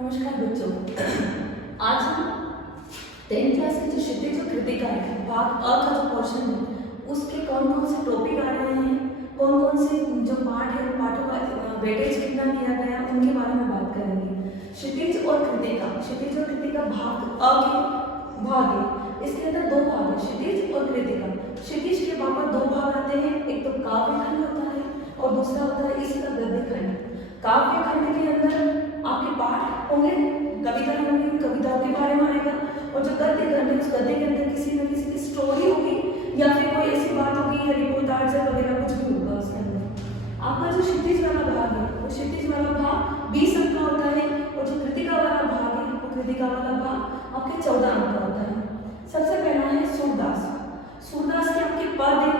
नमस्कार बच्चों। आज हम 10th क्लास की जो क्षितिज जो कृतिका है भाग अ का जो पोर्शन है उसके कौन कौन से टॉपिक आ रहे हैं, कौन कौन से जो पार्ट है पार्टों का वेटेज कितना दिया गया है उनके बारे में बात करेंगे। क्षितिज और कृतिका, क्षितिज और कृतिका भाग अ के भाग है। इसके अंदर दो भाग है, क्षितिज और कृतिका। क्षितिज के वापस दो भाग आते हैं, एक तो काव्य खंड होता है और दूसरा होता है इसका गद्य खंड। काव्य खंड के अंदर आपके पाठ होंगे, कविता होंगी, कविताओं के बारे में आएगा। और जो गद्य खंड है उस गद्य के अंदर किसी न किसी की स्टोरी होगी या फिर कोई ऐसी बात होगी या रिपोर्टाज वगैरह कुछ भी होगा उसके अंदर। आपका जो क्षितिज वाला भाग है वो क्षितिज वाला भाग 20 अंक का होता है और जो कृतिका वाला भाग है वो कृतिका वाला भाग आपके 14 अंक का होता है। सबसे पहला है सूरदास। सूरदास के आपके पद है,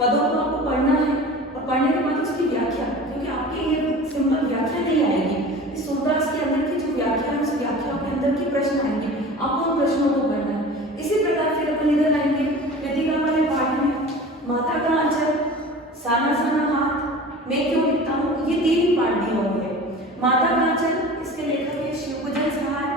पदों को आपको पढ़ना है और पढ़ने के बाद उसकी व्याख्या, क्योंकि आपके ये सिंपल व्याख्या नहीं आएगी। इस सूरदास के अंदर की जो व्याख्या है उस व्याख्या के अंदर की प्रश्न आएंगे, आपको उन प्रश्नों को पढ़ना है। इसी प्रकार फिर अपन इधर आएंगे कृतिका वाले पाठ में माता का आंचल, साना साना हाथ, मैं क्यों लिखता हूँ, ये तीन पाठ दिए होंगे। माता का आंचल इसके लेखक है शिवपूजन सहाय,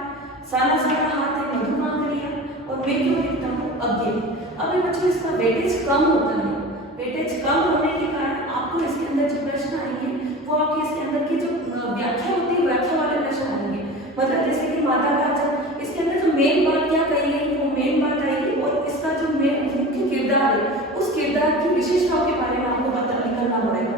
साना साना हाथ है मधुमांगलिया और मैं क्यों लिखता हूँ अज्ञे। अब बच्चों इसका वेटेज कम होता है, वेटेज कम होने के कारण आपको इसके अंदर जो प्रश्न आएंगे वो आपके इसके अंदर की जो व्याख्या होती है व्याख्या वाले प्रश्न आएंगे। मतलब जैसे कि माता का आंचल, इसके अंदर जो मेन बात क्या कही गई वो मेन बात आएगी और इसका जो मेन मुख्य किरदार है उस किरदार की विशेषताओं के बारे में आपको पता निकलना पड़ेगा।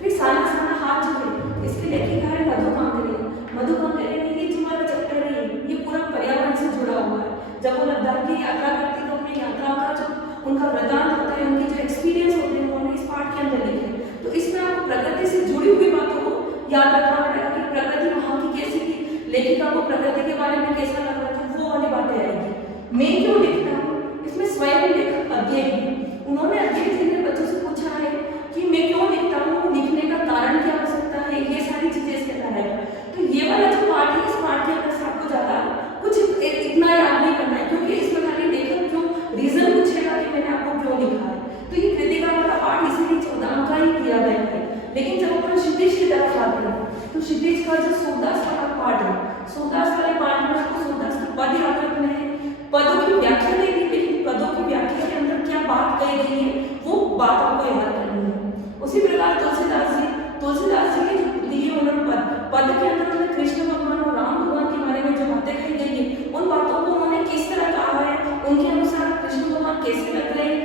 फिर साना साना हाथ जो है इसके लेखिका है मधुमांगलिया। मधुमांगलिया ने ये जो हमारा चैप्टर है ये पूरा पर्यावरण से जुड़ा हुआ है। जब वो लद्दाख की यात्रा करती तो अपनी यात्रा का जो उनका वृतांत होता है, उनके जो एक्सपीरियंस होते हैं उन्होंने इस पाठ के अंदर लिखे। तो इसमें आपको प्रकृति से जुड़ी हुई बातों को याद रखना पड़ेगा कि प्रकृति वहाँ की कैसी थी, लेखिका को प्रकृति के बारे में कैसा लग रहा था, वो वाली बातें आएगी। मैं क्यों लिखता हूँ, इसमें स्वयं लेखक अज्ञे हैं। उन्होंने अज्ञे जी ने बच्चों से पूछा है कि मैं क्यों लिखता हूँ, लिखने का कारण क्या हो सकता है, ये सारी चीजें इसके अंदर आएगा। तो ये वाला जो पार्ट है इस पार्ट के अंदर से आपको ज्यादा कुछ इतना याद नहीं करना है, क्योंकि इसमें खाली लेखक जो रीजन पूछेगा कि मैंने आपको क्यों लिखा है। तो ये कृतिका वाला पार्ट इसीलिए 14 अंक का ही किया गया है। लेकिन जब अपन क्षितिज की तरफ आते हैं तो क्षितिज का जो सूरदास वाला पार्ट है, सूरदास वाले पार्ट में आपको सूरदास के पद याद रखने हैं। पदों की व्याख्या नहीं दी, लेकिन पदों की व्याख्या के अंदर क्या बात कही गई है वो बात आपको याद करनी है। उसी प्रकार तुलसीदास जी के जो दिए उन्होंने पद के अंदर उन्होंने कृष्ण भगवान और राम भगवान के बारे में जो बातें कही गई है उन बातों को उन्होंने किस तरह कहा है, उनके अनुसार कृष्ण भगवान कैसे लग रहे हैं,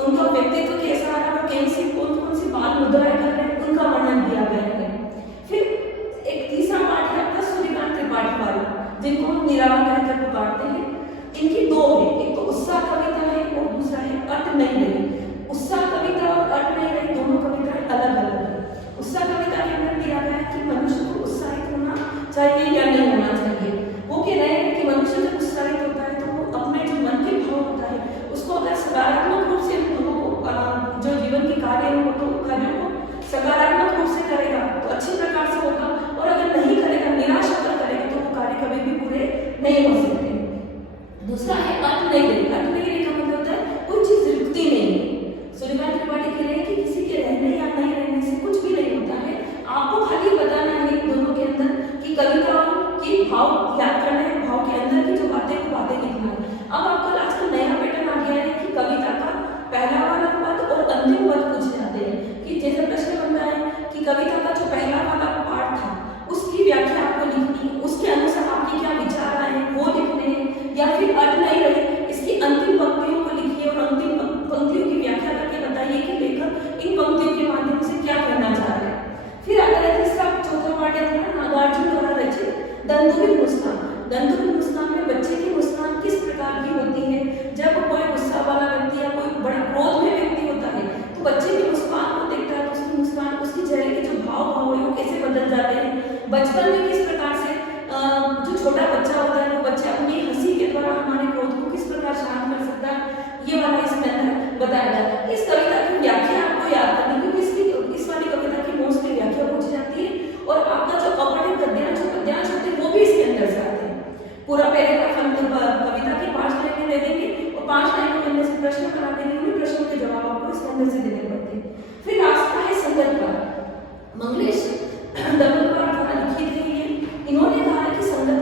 उनका व्यक्तित्व कैसा है, वो कैसे कौन सी बाल मुद्राएं कर रहे हैं, उनका वर्णन दिया गया है। फिर एक तीसरा पाठ है आपका सूर्यकांत त्रिपाठी वाला, जिनको हम निराला कहकर पुकारते हैं। इनकी दो है, एक तो उत्साह कविता है और दूसरा है अट नहीं रही। उत्साह कविता और अट नहीं रही दोनों कविताएं अलग अलग है। उत्साह कविता के अंदर दिया गया है कि मनुष्य को उत्साहित होना चाहिए या नहीं होना चाहिए। वो कह रहे हैं कि मनुष्य जब उत्साहित होता है तो वो अपने जो मन के भाव होता है उसको अगर सकारात्मक रूप से जो जीवन के कार्य हो तो कार्यों को सकारात्मक रूप से करेगा तो अच्छे प्रकार से होगा, और अगर नहीं करेगा, निराश होकर करेगा तो वो कार्य कभी भी पूरे नहीं हो सकते। दूसरा है अट नहीं रही। अट नहीं रही का मतलब होता है कोई चीज रुकती नहीं है। सूर्यकांत त्रिपाठी कह रहे हैं कि किसी के रहने या नहीं रहने से कुछ भी नहीं होता है। आपको खाली बताना है इन दोनों के अंदर कि कविताओं की भाव याद करना है, भाव के अंदर की जो बातें को बातें लिखना है। अब आपका लास्ट में नया पैटर्न आ गया है कि कविता का पहला वाला पद और अंतिम पद पूछे जाते हैं। कि जैसे प्रश्न बनता है कि कविता का जो पहला वाला पार्ट था उसकी व्याख्या आपको लिखनी है, उसके अनुसार आपके क्या विचार आए हैं वो लिखने हैं, या फिर अट नहीं रही इसकी अंतिम पंक्तियों को लिखिए और अंतिम पंक्तियों की व्याख्या करके बताइए कि लेखक इन पंक्तियों के माध्यम से क्या कहना चाह रहे हैं। फिर आता है तीसरा चौथा पार्ट है नागार्जुन द्वारा रचित दंदुभिद मुस्कान। दंदुभिद मुस्कान में बच्चे की मुस्कान किस प्रकार की होती है। जब कोई गुस्सा वाला व्यक्ति या कोई बड़ा क्रोध में व्यक्ति होता है तो बच्चे की मुस्कान को देखता है तो उसकी मुस्कान, उसके चेहरे के जो भाव है वो कैसे बदल जाते हैं। बचपन में किस प्रकार से जो छोटा बच्चा होता है वो बच्चा अपनी हंसी के द्वारा हमारे क्रोध को किस प्रकार शांत कर सकता है, ये वाला इसमें अंदर बताया जाता है। इस कविता की व्याख्या आपको याद करनी, क्योंकि इस वाली कविता की मोस्टली व्याख्या पूछी जाती है और आपका जो अपठित पद्यांश होते हैं वो भी इसके अंदर से आते हैं। पूरा पैराग्राफ हम कविता के 5 लाइनें दे देंगे और 5 लाइनों के अंदर से प्रश्न बना देंगे, उन्हीं प्रश्नों के जवाब आपको इसके अंदर से देने पड़ते हैं। फिर रास्ता है संगतकार। मंगलेश दमनकार द्वारा लिखी गई है। इन्होंने कहा कि संगत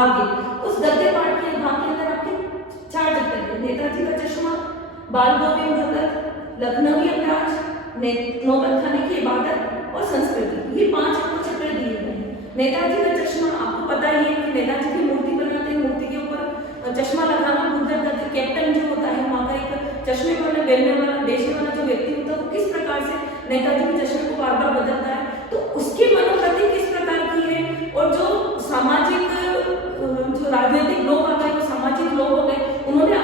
भाग्य, उस गद्य पाठ के भाग के अंदर आपके 4 चैप्टर है। नेताजी का चश्मा, बाल गोविंद भगत, लखनवी अंदाज, नौबत खाने की इबादत और संस्कृति, ये 5 आपको चैप्टर दिए गए हैं। नेताजी का चश्मा आपको पता ही है कि नेताजी की मूर्ति बनाते हैं, मूर्ति के ऊपर चश्मा लगाना भूल जाता है। कैप्टन जो होता है वहाँ का एक चश्मे वाला बेलने वाला बेचने वाला जो व्यक्ति होता है वो किस प्रकार से नेताजी के चश्मे को बार बार बदलता है, तो उसकी मनोवृत्ति किस प्रकार की है। और जो सामाजिक जो राजनीतिक लोग आ गए, जो सामाजिक लोग हो गए, उन्होंने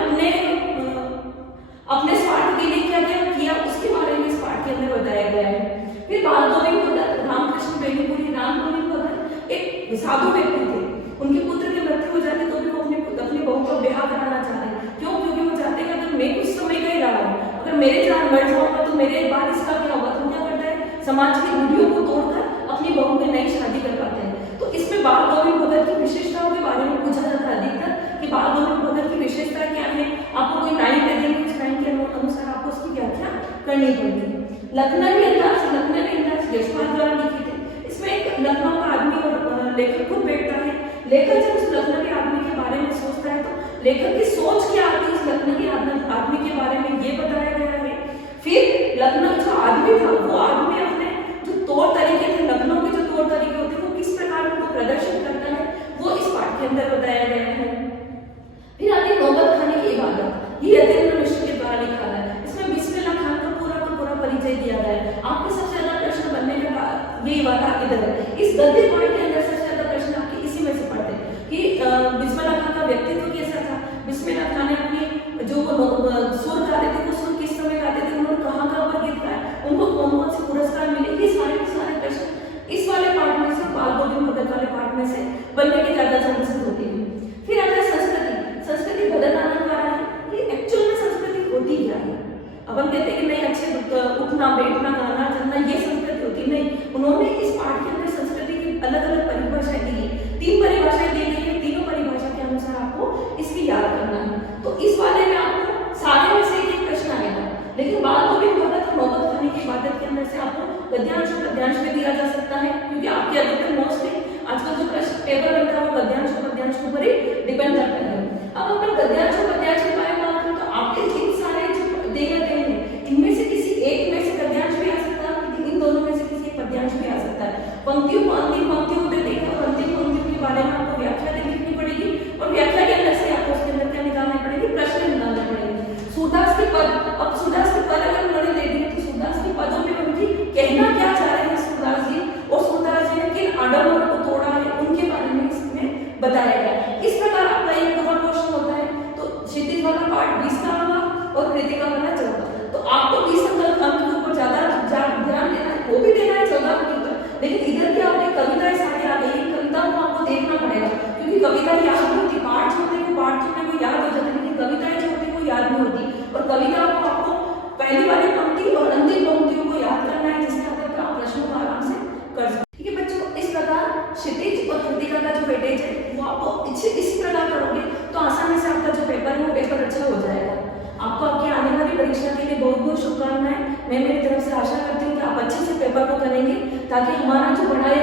अपने स्वार्थ के लिए क्या किया उसके बारे में इस पाठ के अंदर बताया गया है। फिर बाल गोविंद भगत, रामकृष्ण बेनीपुरी, राम गोविंद भगत एक साधु व्यक्ति थे। उनके पुत्र की मृत्यु हो जाती तो भी वो अपनी बहू का ब्याह कराना चाह रहे हैं। क्यों? क्योंकि वो चाहते हैं अगर मैं कुछ समय का ही रहा हूँ, अगर मेरे जान मर जाऊंगा तो मेरे बाद इसका क्या होगा। तो क्या करता है, समाज की रूढ़ियों को तोड़कर अपनी बहू में नई शादी करवाते हैं। तो इसमें बाल गोविंद भगत की विशेषताओं के बारे में पूछा जाता है अधिकतर कि बाल गोविंद भगत की विशेषता क्या है। आपको कोई लाइन दे देंगे, उस लाइन के अनुसार आपको उसकी व्याख्या करनी पड़ेगी। लखनवी अंदाज यशपाल द्वारा लिखित है। इसमें एक लखनऊ का आदमी और लेखक खुद बैठता है। लेखक जब उस लखनवी आदमी के बारे में सोचता है तो लेखक की सोच क्या आती है उस लखनवी आदमी के बारे में ये बताया गया है। फिर लखनऊ जो आदमी था वो आदमी अपने जो तौर तरीके थे, लखनऊ के जो तौर तरीके होते हैं वो किस प्रकार उनको प्रदर्शन करता है वो इस पाठ के अंदर बताया गया है। फिर आती है नौबत खाने की इबादत, ये यतीन्द्र मिश्र के द्वारा लिखा है। इसमें बिस्मिल्लाह खान का पूरा परिचय दिया गया है। आपके सबसे ज्यादा प्रश्न बनने का यही बात इधर है। इस गद्य पाठ के अंदर सबसे ज्यादा प्रश्न आपके इसी में से पढ़ते हैं कि बिस्मिल्लाह खान का व्यक्तित्व कैसा था। बिस्मिल्लाह खान ने अपनी जो सुर गाते थे वो सुर किस समय गाते थे, उन्होंने कहाँ पर गीत गाए, उनको कौन कौन से पुरस्कार मिले, ये सारे के सारे प्रश्न इस वाले पाठ में से, बाल गोविंद भगत वाले पाठ में से बनने की ज्यादा चांसेस होती है। फिर आता है संस्कृति भरत आनंद द्वारा है। ये एक्चुअल में संस्कृति होती क्या है। अब हम कहते हैं कि नहीं अच्छे उठना बैठना गाना चलना ये संस्कृति होती नहीं। उन्होंने इस पाठ के अंदर संस्कृति की अलग अलग परिभाषाएं दी है। 3 परिभाषाएं दी गई है, तीनों परिभाषा के अनुसार आपको इसकी याद करना है। तो इस वाले में आपको सारे में से एक प्रश्न आएगा, लेकिन बाल गोविंद भगत और नौबत खाने की इबादत के अंदर से आपको गद्यांश और पद्यांश में दिया जा सकता है, क्योंकि आपके अधिकतर नोट्स में आजकल जो प्रश्न पेपर बनता है वो गद्यांश और पद्यांश के ऊपर ही डिपेंड करता है। अब अपन गद्यांश और पद्यांश के बारे में बात करें तो आपके इन सारे जो दिए गए हैं इनमें से किसी एक में से गद्यांश भी आ सकता है, इन दोनों में से किसी एक पद्यांश भी आ सकता है। पंक्तियों को अंतिम पंक्तियों को देखकर अंतिम पंक्तियों के बारे में आपको व्याख्या लिखनी पड़ेगी और व्याख्या के अंदर से आपको उसके अंदर क्या निकालनी पड़ेगी, प्रश्न निकालने पड़ेंगे। सूरदास के पद, अब सूरदास के पद अगर उन्होंने दे दिए तो सूरदास के पदों में उनकी कहना क्या चाह रहे हैं सूरदास जी, और सूरदास जी ने किन आडम्बरों को तोड़ा है उनके बारे में इसमें बताया गया। इस प्रकार आपका एक पूरा क्वेश्चन होता है। तो क्षितिज वाला पार्ट 20 का होगा और कृतिका वाला 14। तो आपको 20 अंक के ऊपर ज्यादा ध्यान देना है, वो भी देना है 14 के ऊपर, लेकिन इधर क्या होती है कविताएं सारी आ गई, कविताओं को आपको देखना पड़ेगा, क्योंकि कविता याद नहीं होती। पाठ जो होते हैं पाठ जो है याद हो जाते हैं, लेकिन कविताएं जो होती है वो याद नहीं होती। और कविताओं को आपको पहली वाली पंक्ति और अंतिम पंक्तियों को याद करना है, जिससे आप प्रश्नों को आराम से कर सकते। ठीक है बच्चों, इस प्रकार क्षितिज और कृतिका का जो वेटेज है वो आपको इस प्रकार करोगे तो आसानी से आपका जो पेपर है वो पेपर अच्छा हो जाएगा। आपको आपकी आने वाली परीक्षा के लिए बहुत बहुत शुभकामनाएं। मैं मेरी तरफ से आशा करती हूँ कि आप अच्छे से पेपर को करेंगे ताकि हमारा जो पढ़ाई